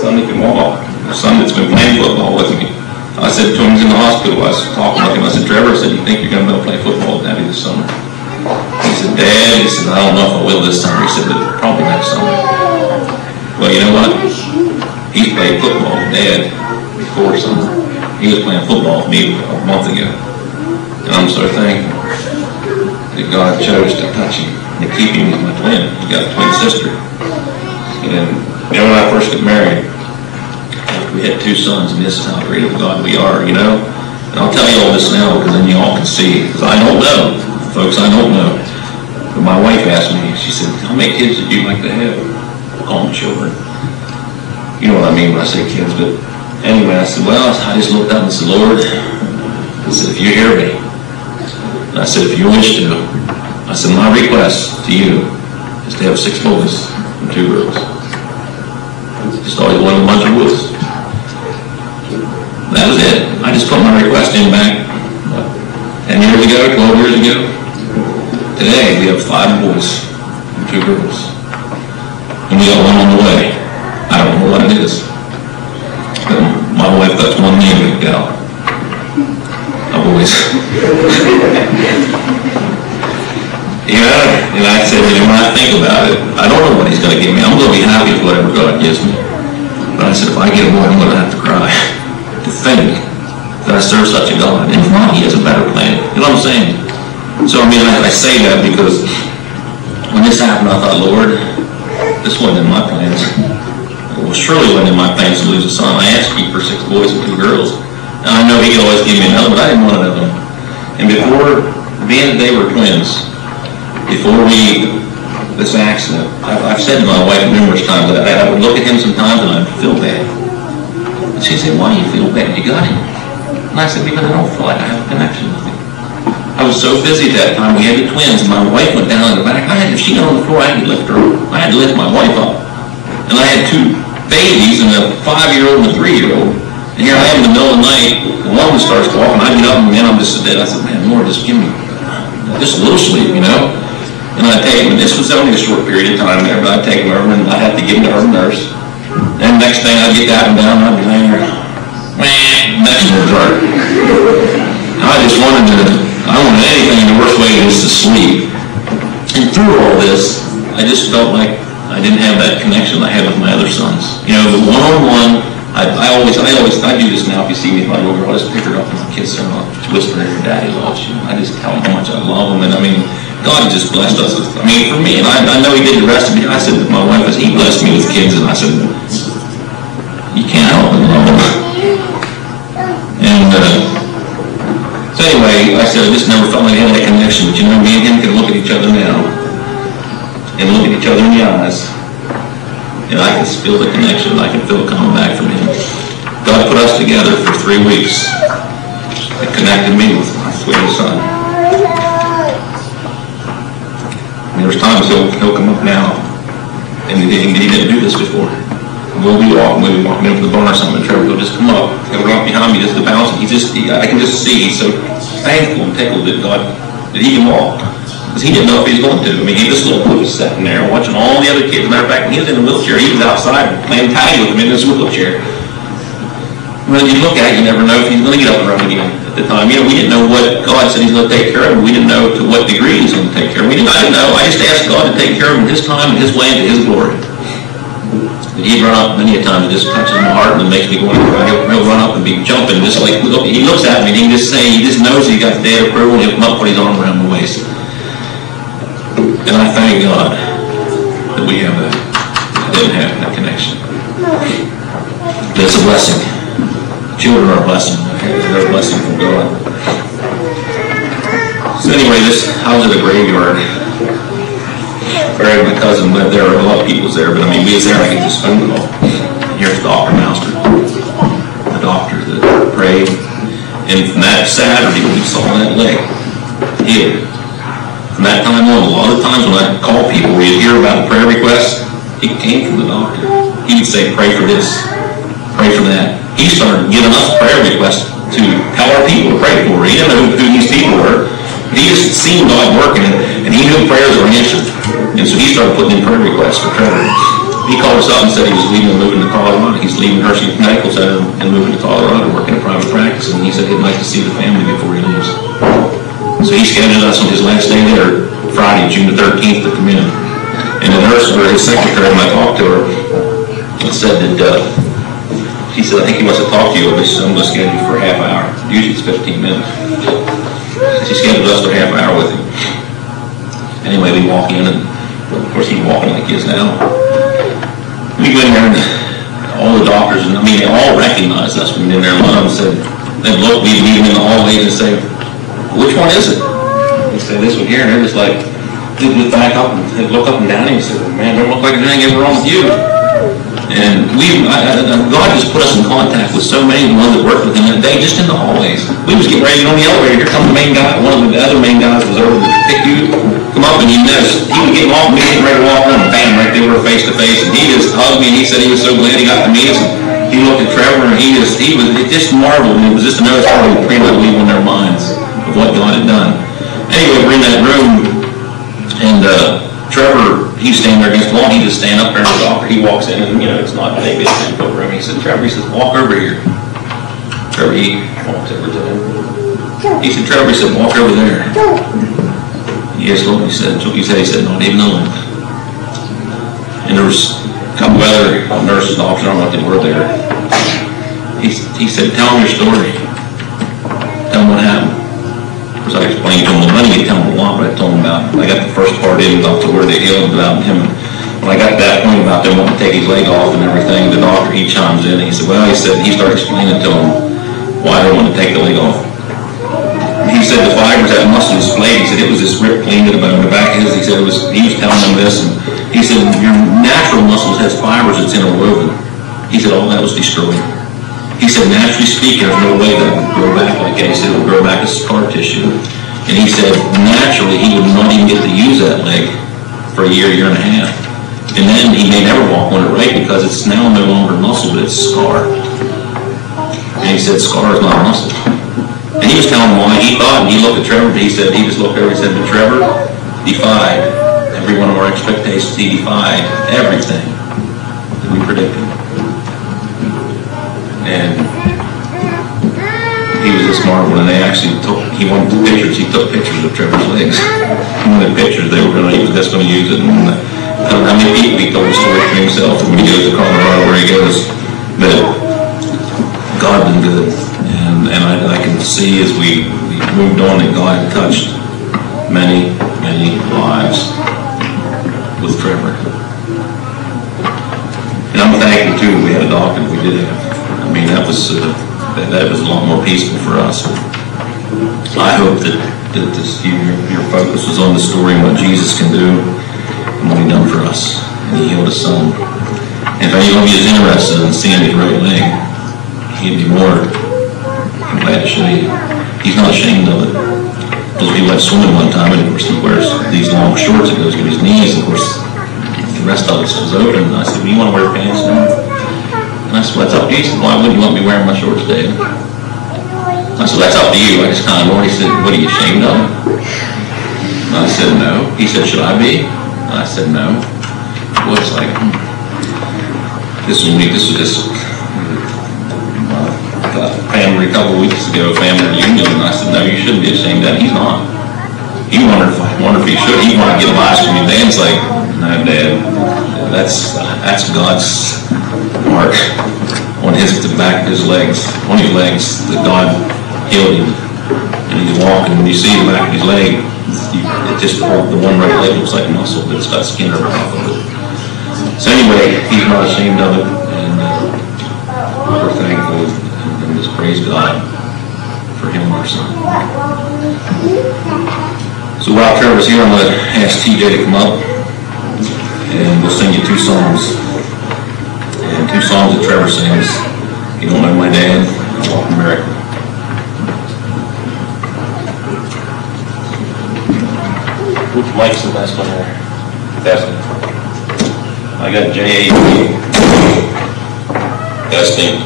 son that can walk, a son that's been playing football with me. I said to him, he's in the hospital, I was talking with him, I said, Trevor, I said, you think you're going to be able to play football with Daddy this summer? He said, Dad, he said, I don't know if I will this summer. He said, but probably next summer. Well, you know what? He's played football with Dad before summer. He was playing football with me a month ago. And I'm so thankful that God chose to touch him and to keep him with my twin. He's got a twin sister. And you know, when I first got married, we had 2 sons, and this is how great of God we are, you know. And I'll tell you all this now because then you all can see. Because I don't know, folks, I don't know. But my wife asked me, she said, how many kids did you like to have? I call them children. You know what I mean when I say kids, but anyway, I said, well, I just looked up and said, Lord, I said, if you hear me, and I said, if you wish to, I said, my request to you is to have 6 boys and 2 girls. Just always wanted a bunch of boys. That was it. I just put my request in back 10 years ago, 12 years ago. Today, we have 5 boys and 2 girls. And we got 1 on the way. I don't know what it is. But my wife got 1 name picked out. Of boys. Yeah, and I said, when I think about it, I don't know what he's going to give me. I'm going to be happy with whatever God gives me. But I said, if I get a boy, I'm going to have to cry. To think that I serve such a God. And if not, he has a better plan. You know what I'm saying? So, I mean, I say that because when this happened, I thought, Lord, this wasn't in my plans. Well, surely wasn't in my plans to lose a son. I asked you for 6 boys and 2 girls. And I know he could always give me another, but I didn't want another one. And before, being that they were twins, before this accident, I've said to my wife numerous times that I would look at him sometimes and I'd feel bad. And she'd say, why do you feel bad? You got him. And I said, because I don't feel like I have a connection with him. I was so busy at that time. We had the twins, and my wife went down in the back. If she got on the floor, I had to lift her up. I had to lift my wife up. And I had 2 babies, and a 5-year-old and a 3-year-old. And here I am in the middle of the night, and one starts walking. I get up, and man, I'm just dead. I said, man, Lord, just give me just a little sleep, you know? And I'd take him, and this was only a short period of time there, but I'd take him over, and I'd have to give him to her nurse. And next thing I'd get that one down, and I'd be laying there, next to her. I just wanted anything, the worst way is to sleep. And through all this, I just felt like I didn't have that connection I had with my other sons. You know, the one-on-one, I do this now. If you see me, if I go over, I'll just pick her up and I'll kiss her and I'll whisper, your daddy loves you. I just tell them how much I love them. And I mean, God just blessed us. I mean, for me, and I know he did the rest of me. I said to my wife, he blessed me with kids, and I said, you can't help but love them. And so anyway, I said, I just never felt like I had that connection. But you know, me and him can look at each other now and look at each other in the eyes. And I can feel the connection. I can feel it coming back from him. God put us together for 3 weeks. It connected me with my sweetest son. I mean, there's times he'll come up now, and he didn't do this before. We'll be walking into the barn or something, and Trevor will just come up, he'll run up behind me just to bounce, and I can just see he's so thankful and tickled that God, that he can walk. Because he didn't know if he was going to. I mean, this little boy was sitting there watching all the other kids. As a matter of fact, he was in a wheelchair. He was outside playing tag with him in his wheelchair. When you look at it, you never know if he's going to get up and run again at the time. You know, we didn't know what God said he's going to take care of him. We didn't know to what degree he's going to take care of him. I didn't know. I just asked God to take care of him in his time and his way and to his glory. And he'd run up many a time and just touches my heart and it makes me go, he'll run up and be jumping just like, he looks at me and he can just say, he just knows he got the dad approval and he'll come up, put his arm around my waist. And I thank God that we have that. I didn't have that connection. But it's a blessing. Children are a blessing. They're a blessing from God. So anyway, this house is a graveyard. My cousin lived there. A lot of people's there, but I mean, we was there. I get this phone call. Here's Dr. Mouster, the doctor that prayed. And from that Saturday, we saw that leg healed. From that time on, a lot of times when I call people, where you hear about a prayer request, it came from the doctor. He would say, pray for this, pray for that. He started giving us prayer requests to tell our people to pray for. He didn't know who these people were. He just seen God working, and he knew prayers were answered. And so he started putting in prayer requests for Trevor. He called us up and said he was leaving and moving to Colorado. He he's leaving Hershey Medical Center and moving to Colorado, working in private practice, and he said he'd like to see the family before he leaves. So he scheduled us on his last day there, Friday, June the 13th, to come in. And the nurse, or his secretary, when I talked to her, said that, she said, I think he wants to talk to you, but I'm going to schedule you for a half hour. Usually it's 15 minutes. She scheduled us for a half hour with him. Anyway, we walk in, and of course he's walking like he is now. We went in there, and all the doctors, and I mean, they all recognized us. We went in there, and one of them said, they'd look, we'd meet him in the hallway and say, which one is it? He'd say, this one here, and they're just like, they'd look back up, and they'd look up and down, and he'd say, man, don't look like there's anything ever wrong with you. And God just put us in contact with so many of the ones that worked with him that day, just in the hallways. We was getting ready to get on the elevator. Here comes the main guy. One of the other main guys was over to pick you, come up, and you noticed he was getting off, and we getting ready to walk on, and bam, right there, we're face to face. And he just hugged me, and he said he was so glad he got to meet us. And he looked at Trevor, and it just marveled, and it was just another story of pretty much leave on their minds of what God had done. Anyway, we're in that room, and Trevor, he's standing there against the wall, he just stand up there, and the doctor, he walks in, and it's not big, it's in the room. He said, Trevor, he says, walk over here. Trevor, he walks over to him. He said, Trevor, he said, walk over there. Yes, Lord, he said, not even a little. And there was a couple other nurses, doctors, I don't know what they were there. He said, tell them your story. Tell them what happened. Of course, I explained to him the money, he tell him a lot, but I told him about, I got the first part in up to where they healed about him. When I got to that point about them wanting to take his leg off and everything, the doctor, he chimes in and he said, well, he started explaining to him why they wanted to take the leg off. He said the fibers, that muscle was splayed. He said it was this rip clean to the bone. The back of his, he said he was telling them this, and he said your natural muscles has fibers that's interwoven. He said all that was destroyed. He said naturally speaking, there's no way that would grow back like that. He said it would grow back as scar tissue. And he said naturally he would not even get to use that leg for a year and a half. And then he may never walk on it right because it's now no longer muscle, but it's scar. And he said scar is not muscle. And he was telling them why he thought, and he looked at Trevor, he said, he just looked over and said, but Trevor defied every one of our expectations. He defied everything that we predicted. And he was just marveling, and they actually he wanted the pictures, he took pictures of Trevor's legs. One of the pictures, he was just going to use it. And I don't know how many people he told the story to himself when he goes to Colorado where he goes. But God been good. And I can see as we moved on that God had touched many, many lives with Trevor. And I'm thankful too we had a doctor that we did have. I mean, that was a lot more peaceful for us. I hope that your focus was on the story and what Jesus can do and what he done for us. And he healed his son. And if anyone is interested in seeing his right leg, he'd be more glad to show you. He's not ashamed of it. Because we went swimming one time, and of course he wears these long shorts that goes to his knees. Of course, the rest of us was open. And I said, well, you want to wear pants now? And I said, well, that's up to you. He said, why wouldn't you want me wearing my shorts, Dave? I said, that's up to you. I just kind of ignored. He said, what, are you ashamed of it? And I said, no. He said, should I be? And I said, no. Well, it's like, this was just family a couple of weeks ago, family reunion, and I said, no, you shouldn't be ashamed of that. He's not. He wondered if he should. He wanted to get a ice cream. And Dan's like, no, Dad, that's God's mark on the back of his legs, on his legs, that God healed him. And he's walking, and you see the back of his leg, it just, the one right leg looks like muscle, but it's got skin over top of it. So anyway, he's not ashamed of it, and we're thankful. Just praise God for him and our son. So while Trevor's here, I'm going to ask TJ to come up, and we'll sing you two songs. And two songs that Trevor sings. You Don't Know My Dad, and Walk America. Which mic's the best one there? Testing. I got J-A-B. Testing.